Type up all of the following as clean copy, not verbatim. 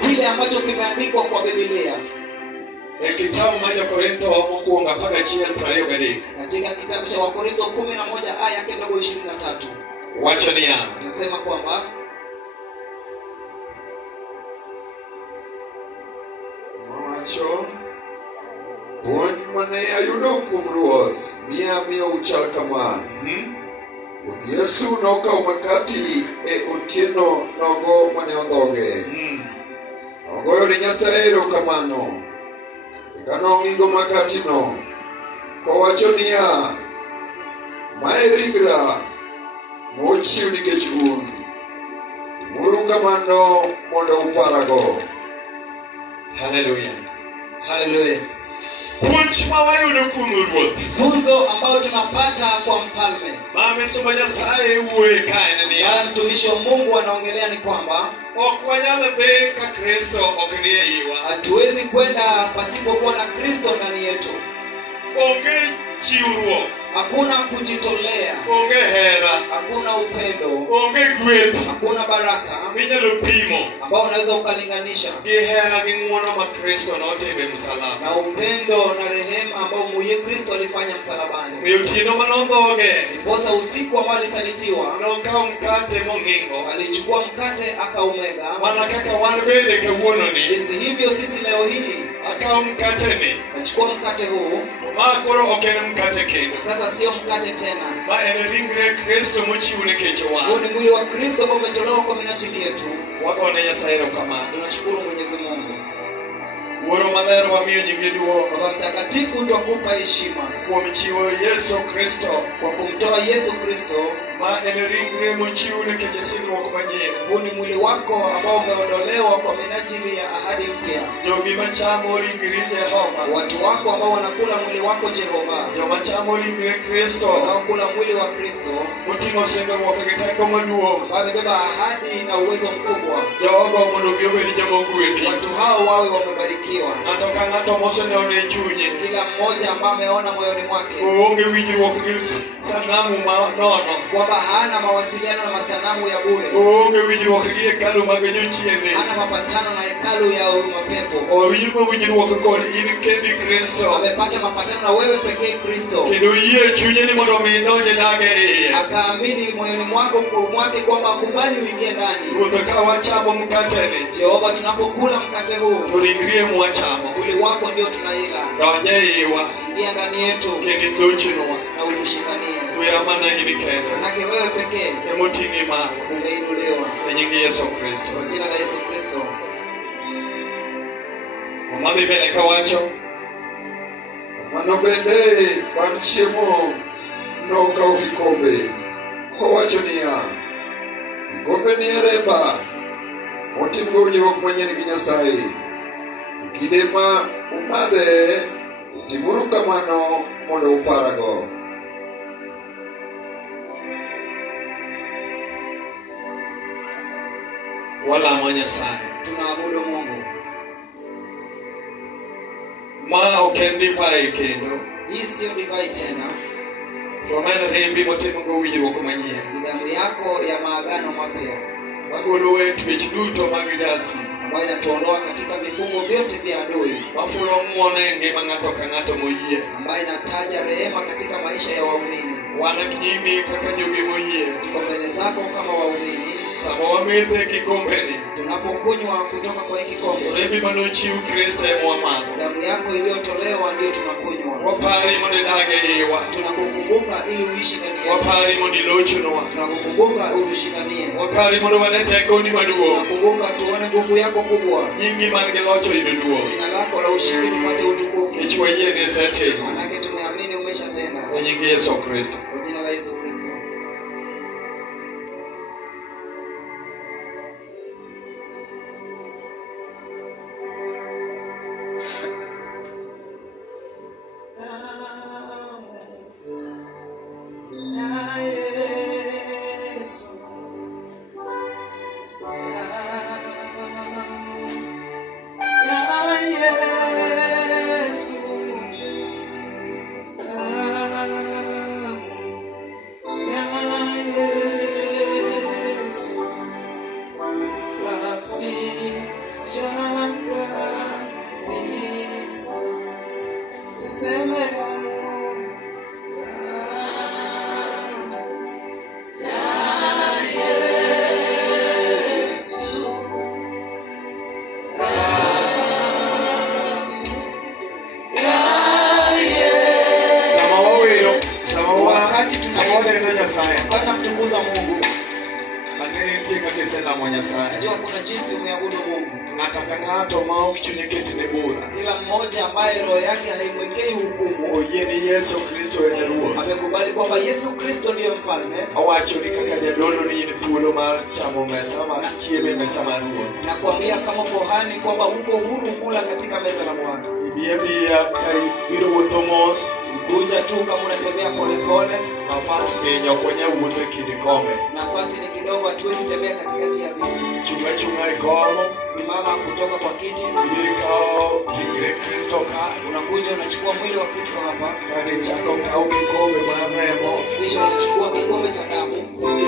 kile ambacho kimeandikwa kwa Biblia. Kitabu moja Korintho mokuonga mpaka chini 23. Katika kitabu cha Wakorintho 11 aya yake ndogo 23. Wacha ni ya. Nasema kwamba macho puonj mane ayudo kuom Ruoth miyo uchal kama. Ruoth Yesu nokawo makati otieno nogo mane ondhoge. Ogoyo ne Nyasaye erokamano. Eka nong'ingo makatino kowacho niya, mae ringra mochiw nikech un. Timuru kamano mondo uparago. Haleluya. Haleluya. Funzo ambalo tunapata kwa mfalme. Mtumishi wa Mungu anaongelea ni kwamba hatuwezi kwenda pasipokuwa na Kristo ndani yetu. Hakuna kujitolea, hakuna upendo, hakuna baraka ambao unaweza ukalinganisha na upendo na rehema ambao muye Kristo alifanya msalabani. Ndiposa usiku ambao alisalitiwa, alichukua mkate akaumega. Jinsi hivyo sisi leo hii nachukua mkate huu. Sasa sio mkate tena. Huu ni mwili wa Kristo ambao umetolewa kwa minajili yetu. Tunashukuru Mwenyezi Mungu. Baba Mtakatifu, twakupa heshima kwa kumtoa Yesu Kristo. Huu ni mwili wako ambao umeondolewa kwa minajili ya ahadi mpya. Watu wako ambao wanakula mwili wako Jehova, wanaokula mwili wa Kristo, wamebeba ahadi na uwezo mkubwa. Watu hao wawe wamebarikiwa. Kila mmoja ambaye ameona moyoni mwake kwamba hana mawasiliano na masanamu ya bure, hana mapatano na hekalu ya mapepo, amepata mapatano na wewe pekee Kristo, akaamini moyoni mwake kwamba akubali uingie ndani. Jehova, tunapokula mkate huu, mwili wako ndio tunaila. Ingia ndani yetu na utushikanie. Manake wewe pekee umeinuliwa. Kwa jina la Yesu Kristo. Mano bende bang' chiemo nokawo kikombe kowacho niya, kikombe ni remba motimgo winjruok manyien gi Nyasaye. Kinde ma umadhe, timuru kamano mondo uparago. Walamo Nyasaye. Tunaabudu Mungu. Ma ok divai kendo. Hii sio divai tena. Tuamana rembi motimgo winjruok manyien. Damu yako ya maagano mapya. Magolo wetu duto mag jasi, ambayo inatuondoa katika vifungo vyote vya adui, ambayo inataja rehema katika maisha ya waumini. Tuko mbele zako kama waumini. Tunapokunywa kutoka kwa hiki kikombe, damu yako iliyotolewa ndio tunakunywa. Tunakukumbuka ili uishi ndani yetu. Tunakukumbuka utushikanie. Tunakumbuka tuone nguvu yako kubwa. Jina lako la ushindi lipate utukufu. Manake tumeamini umeshatenda. Kwa jina la Yesu Kristo. Kwa jina la Yesu Kristo. kisela mwenye sana. Najua kuna jinsi umeabudu Mungu. Nataka ngato mao kichunyeketi ni bura. Kila mmoja ambaye roho yake haimwekei hukumu. Oye ni Yesu Kristo yenye ruo. Amekubali kwamba Yesu Kristo ndiye mfalme. Awacho ni kaka jadolo ni thuolo mar chamo mesa mar chieme mesa mar ruo. Na kuambia kama kohani kwamba uko huru kula katika meza la Bwana. Biblia kai biro wuotho mos. Kuja tu kama unatembea polepole. Nafasi yenye kwenye wuotho kidikombe. Nafasi ni kidogo, hatuwezi tembea katikati ya viti. Chunga ikomo. Simama kutoka kwa kiti. Ilikao kingre Kristo ka. Unakuja unachukua mwili wa Kristo hapa. Kani chako kau kikombe maremo. Kisha unachukua kikombe cha damu.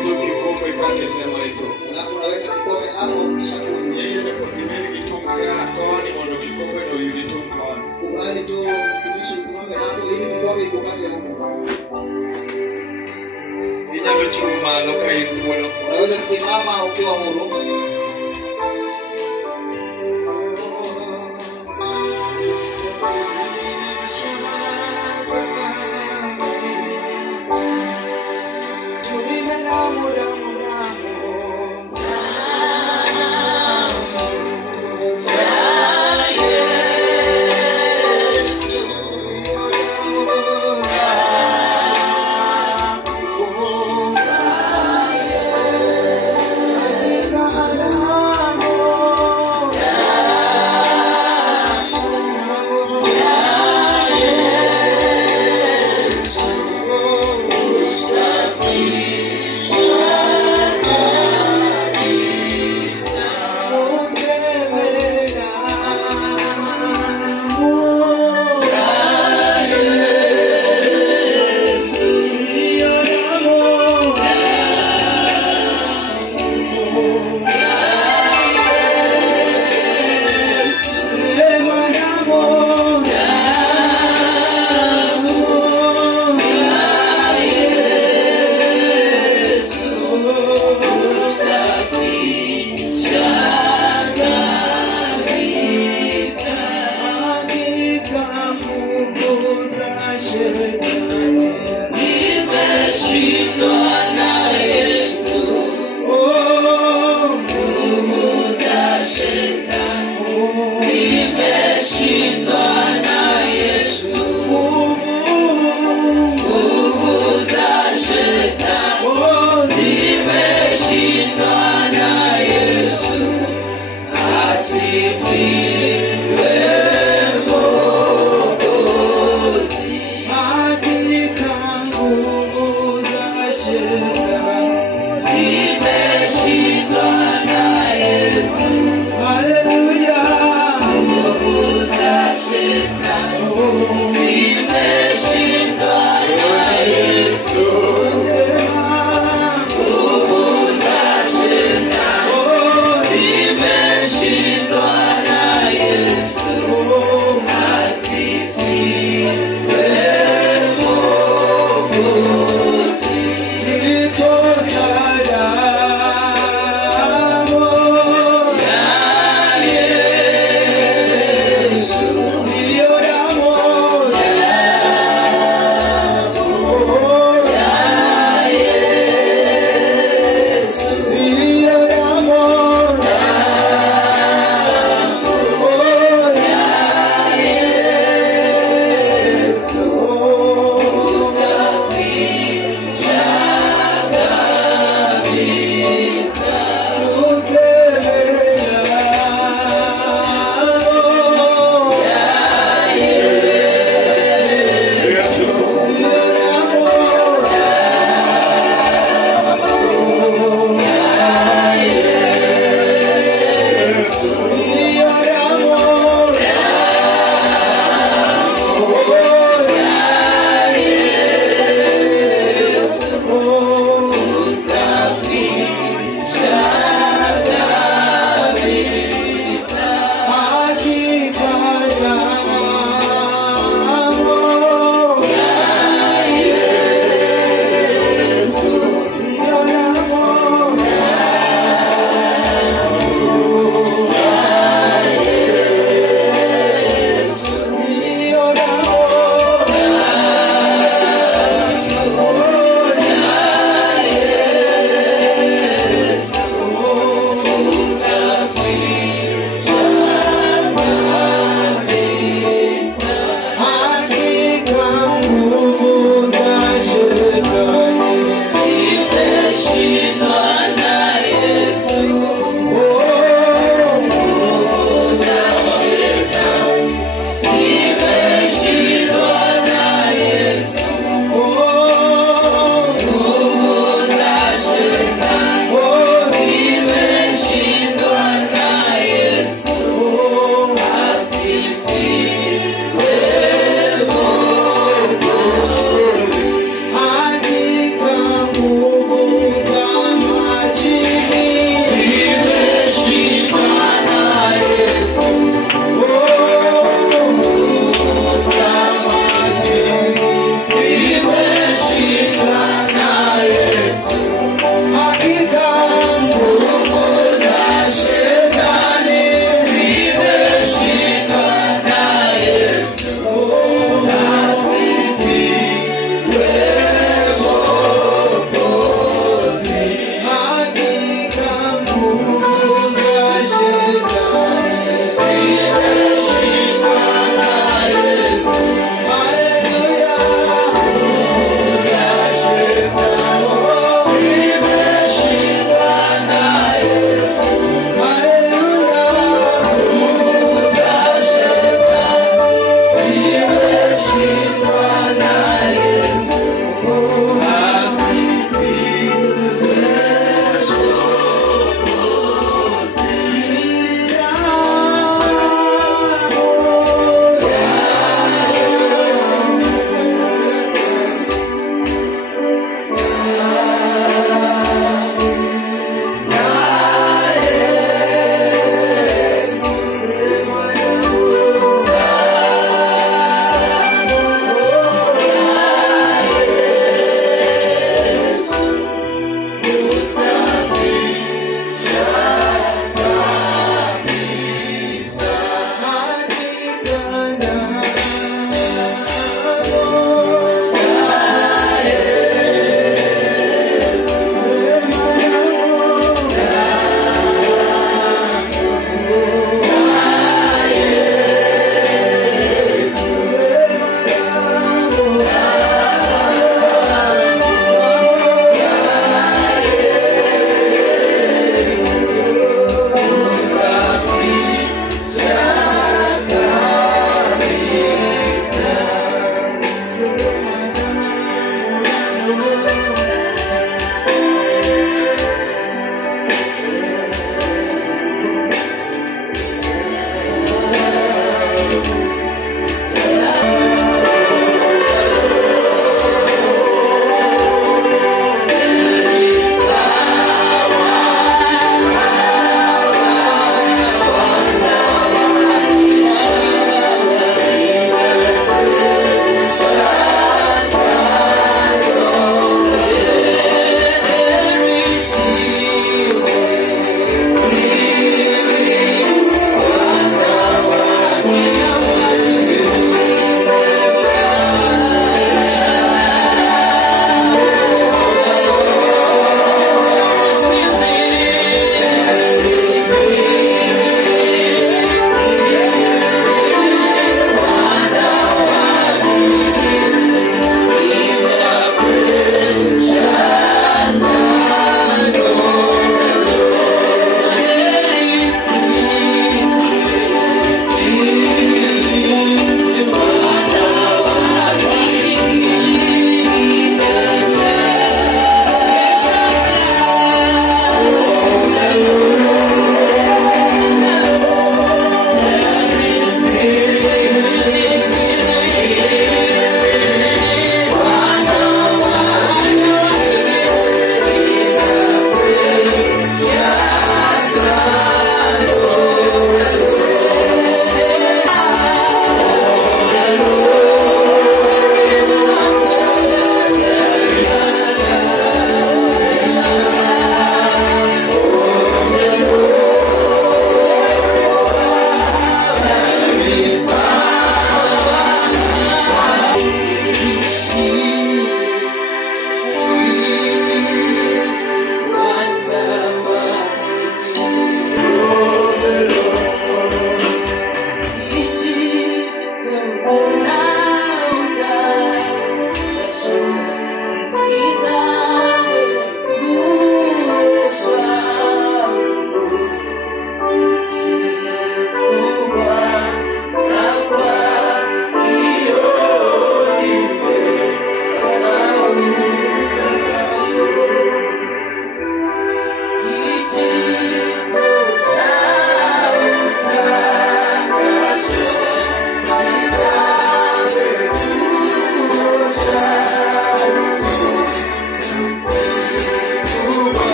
Ndio kikombe kake sema hivyo. Alafu unaweka kikombe hapo kisha kunywa. Yeye ndio kutimiri kitumka kwa ni mondo kikombe ndio yulitumka. Kubali tu kuishi usimame hapo ili kikombe ikupate huko. Inyalo chuma loka ikuolo. Unaweza simama ukiwa huru.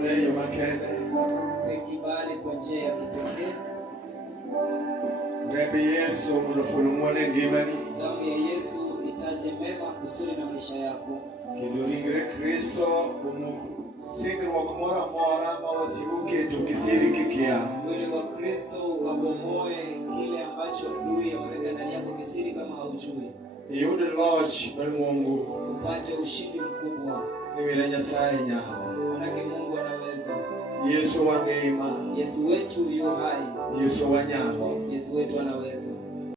mwone yo makende. Kibali kwa njia ya kipekee. Nabii Yesu mnafulu mwone ngimani. Damu ya Yesu itaje mema kusudi na maisha yako. Kidoringre Kristo umusigirwa mora mora mawasibuke tukisiri kikia. Mwili wa Kristo ukabomoe kile ambacho adui ameweka ndani yako kisiri kama haujui. Yude lodge Mungu Upate ushindi mkubwa. Niwile Nyasaye nyaho. Manake Mungu anaweza. Yesu wa neema. Yesu wetu yu hai. Yesu wa nyaho. Yesu wetu anaweza.